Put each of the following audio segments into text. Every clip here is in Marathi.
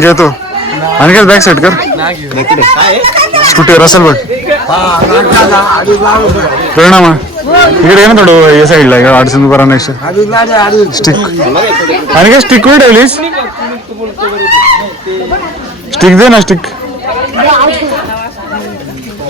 घेतो आणि काय बॅक साईड कर स्कूटी रसल बघ परिणाम इकडे ये ना थोडं या साईडला अडचण बरा नेक्स्ट स्टिक आणि काय स्टिक कुठे ठेवलीस स्टिक दे ना स्टिक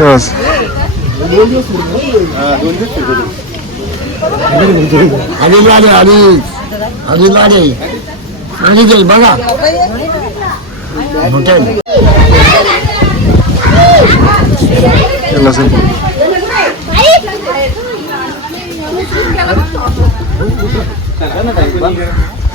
तेव्हाच अडीच लाडे अडीच अडीच लाडे सांगितले बघा मोठे केलं असेल आता आता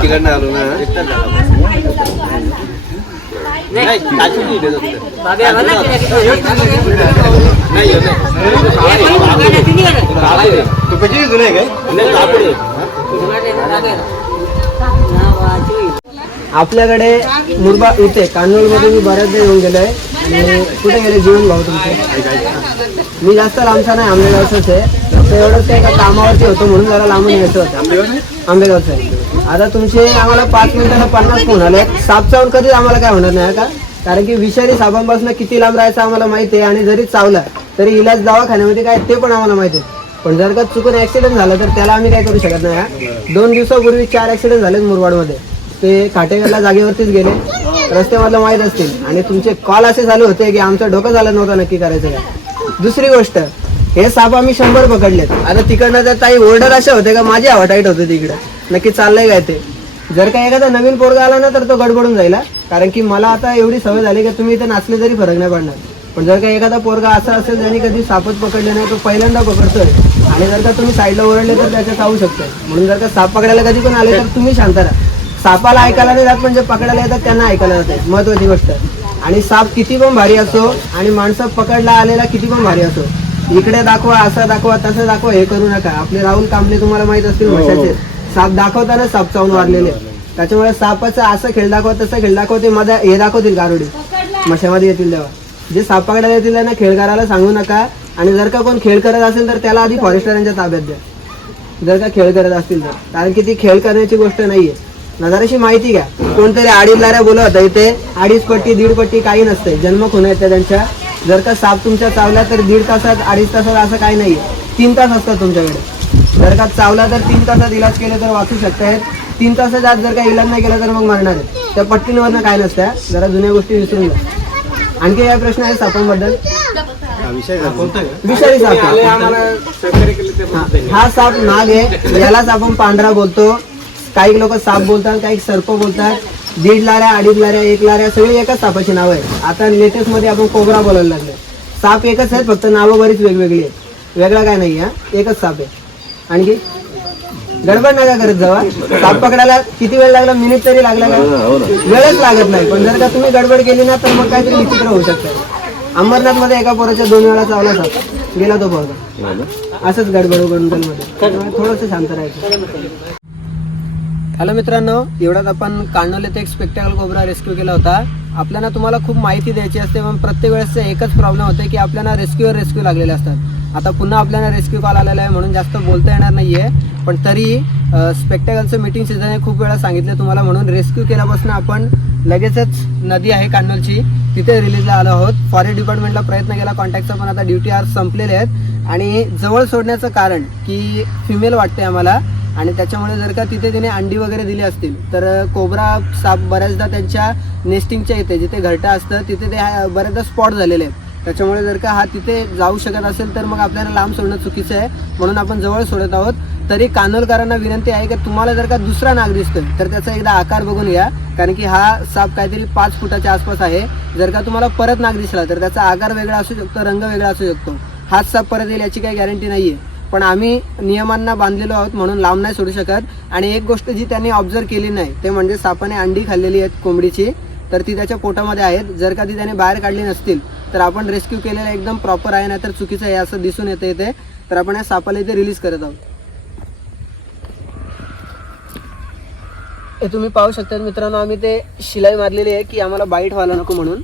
तिकडनं आलो ना नाही कशी जुनं आहे काय? आहे. आपल्याकडे मुरबा इथे कान्होळमध्ये मी बऱ्याचदा येऊन गेलोय. आणि कुठे गेले जीवन भाऊ तुमचे. मी जास्त लांबचा नाही आंबेगावचाच आहे. फक्त एवढंच आहे का कामावरती होतो म्हणून जरा लांबून यायचं होतं. आंबेगावचं? आहे. आता तुमचे आम्हाला पाच मिनिटाला पन्नास फोन आले साप चावून कधीच आम्हाला काय होणार नाही का? कारण की विषारी सापांपासून किती लांब राहायचं आम्हाला माहिती आहे. आणि जरी चावला तरी इलाज दवाखान्यामध्ये काय ते पण आम्हाला माहिती आहे. पण जर का चुकून ऍक्सिडेंट झाला तर त्याला आम्ही काय करू शकत नाही हा. दोन दिवसापूर्वी चार ऍक्सिडेंट झालेत मुरबाडमध्ये ते खाटेकरला जागेवरतीच गेले. रस्त्यामधलं माहीत असतील. आणि तुमचे कॉल असे झाले होते की आमचं डोकं झालं नव्हतं नक्की करायचं काय दुसरी गोष्ट हे साप आम्ही शंभर पकडलेत. आता तिकडनं तर ताई ओर्डर असे होते का माझी हवा टाईट होते तिकडं. नक्की चाललंय काय ते? जर का एखादा नवीन पोरगा आला ना तर तो गडबडून जाईल हा. कारण की मला आता एवढी सवय झाली की तुम्ही इथे नाचले तरी फरक नाही पडणार. पण जर का एखादा पोरगा असा असेल ज्याने कधी सापच पकडले नाही तो पहिल्यांदा पकडतोय. आणि जर का तुम्ही साईडला ओरडले तर त्याच्यात चावू शकतोय म्हणून जर का साप पकडायला कधी पण आले तर तुम्ही शांत राहा. सापाला ऐकायला नाही जात म्हणजे पकडायला येतात त्यांना ऐकायला जाते महत्वाची गोष्ट. आणि साप किती पण भारी असो आणि माणसं पकडला आलेला किती पण भारी असो इकडे दाखवा असं दाखवा तसं दाखवा हे करू नका. आपले राहुल कांबळे तुम्हाला माहीत असतील मशाचे साप दाखवताना साप चावून वारलेले. त्याच्यामुळे सापाचं असं खेळ दाखवा तसं खेळ दाखवा ते मध्ये हे दाखवतील गारुडी. मशामध्ये येतील तेव्हा. जे साप पकडायला येतील त्यांना खेळ करायला सांगू नका. आणि जर का कोण खेळ करत असेल तर त्याला आधी फॉरेस्टरांच्या ताब्यात द्या. जर का खेळ करत असतील तर. कारण की ती खेळ करण्याची गोष्ट नाहीये. नजाराशी माहिती घ्या. कोणतरी आडीलाऱ्या लाऱ्या इथे अडीच पट्टी दीड पट्टी काही नसते जन्म खून आहेत त्यांच्या. जर का साप तुमच्या चावला तर दीड तासात अडीच तासात असं काही नाहीये. तीन तास असतात तुमच्याकडे. जर का चावला तर तीन तासात इलाज केले तर वाचू शकतायत तीन तासात आत जर का इलाज नाही केला तर मग मरणार आहे त्या पट्टींवरनं काय नसतं जरा जुन्या गोष्टी विसरून जा. आणखी काय प्रश्न आहे सापांबद्दल? विषारी साप आहे. हा, हा साप नाग आहे. यालाच आपण पांढरा बोलतो. काही लोक साप बोलतात काही सर्प बोलतात. दीड लाऱ्या अडीच लाऱ्या एक लाऱ्या सगळी एकाच सापाची नाव आहे आता लेटेस्टमध्ये आपण कोबरा बोलायला लागले साप एकच आहेत फक्त नावं बरीच वेगवेगळी आहेत. वेगळा काय नाही हा? एकच साप आहे. आणखी? गडबड नका करत जावा. साप पकडायला किती वेळ लागला? मिनिट तरी लागला का? वेळच लागत नाही. पण जर का तुम्ही गडबड केली ना तर मग काहीतरी विचित्र होऊ शकतं. अंबरनाथमध्ये एका पोराच्या दोन वेळा चावला साप गेला तो पोरगा. असंच गडबडमध्ये. थोडंसं शांत राहायचं. हॅलो मित्रांनो एवढ्यात आपण ते एक स्पेक्टॅकल कोबरा रेस्क्यू केला होता. आपल्याला तुम्हाला खूप माहिती द्यायची असते पण प्रत्येक वेळेस एकच प्रॉब्लेम होते की आपल्याला रेस्क्यूवर रेस्क्यू लागलेले असतात. आता पुन्हा आपल्याला रेस्क्यू कॉल आलेला आहे म्हणून जास्त बोलता येणार नाही आहे पण तरी स्पेक्टॅकलचं मीटिंग सीझन खूप वेळा सांगितलं तुम्हाला म्हणून रेस्क्यू केल्यापासून आपण लगेचच नदी आहे कांडोलची तिथे रिलीजला आलो आहोत. फॉरेस्ट डिपार्टमेंटला प्रयत्न केला कॉन्टॅक्टचा पण आता ड्युटी आर संपलेले आहेत. आणि जवळ सोडण्याचं कारण की फिमेल वाटते आम्हाला. आणि त्याच्यामुळे जर का तिथे तिने अंडी वगैरे दिली असतील तर कोबरा साप बऱ्याचदा त्यांच्या नेस्टिंगच्या इथे जिथे घरटा असतं तिथे ते बऱ्याचदा स्पॉट झालेले आहेत. त्याच्यामुळे जर का हा तिथे जाऊ शकत असेल तर मग आपल्याला लांब सोडणं चुकीचं आहे. म्हणून आपण जवळ सोडत आहोत. तरी कानोलकरांना विनंती आहे की तुम्हाला जर का दुसरा नाग दिसतोय तर त्याचा एकदा आकार बघून घ्या. कारण की हा साप काहीतरी पाच फुटाच्या आसपास आहे. जर का तुम्हाला परत नाग दिसला तर त्याचा आकार वेगळा असू शकतो रंग वेगळा असू शकतो. हाच साप परत येईल याची काही गॅरंटी नाही आहे पण आम्ही नियमांना बांधलेलो आहोत म्हणून लांब नाही सोडू शकत. आणि एक गोष्ट जी त्यांनी ऑब्झर्व केली नाही ते म्हणजे सापाने अंडी खाल्लेली आहेत कोंबडीची. तर ती त्याच्या पोटामध्ये आहेत. जर का ती त्याने बाहेर काढली नसतील तर आपण रेस्क्यू केलेलं एकदम प्रॉपर आहे नाही तर चुकीचं आहे असं दिसून येतं इथे. तर आपण या सापाला इथे रिलीज करत आहोत. हे तुम्ही पाहू शकता मित्रांनो आम्ही ते शिलाई मारलेली आहे की आम्हाला बाईट व्हायला नको म्हणून.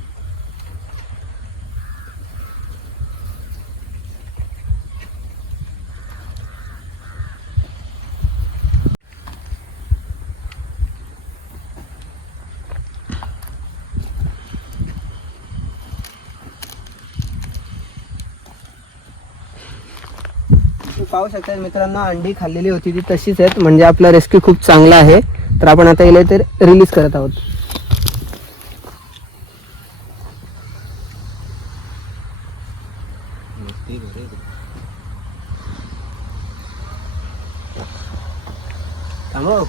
पाहू शकता मित्रांनो अंडी खाल्लेली होती ती तशीच आहेत. म्हणजे आपला रेस्क्यू खूप चांगला आहे. तर आपण आता येईल तर रिलीज करत आहोत. थांबव.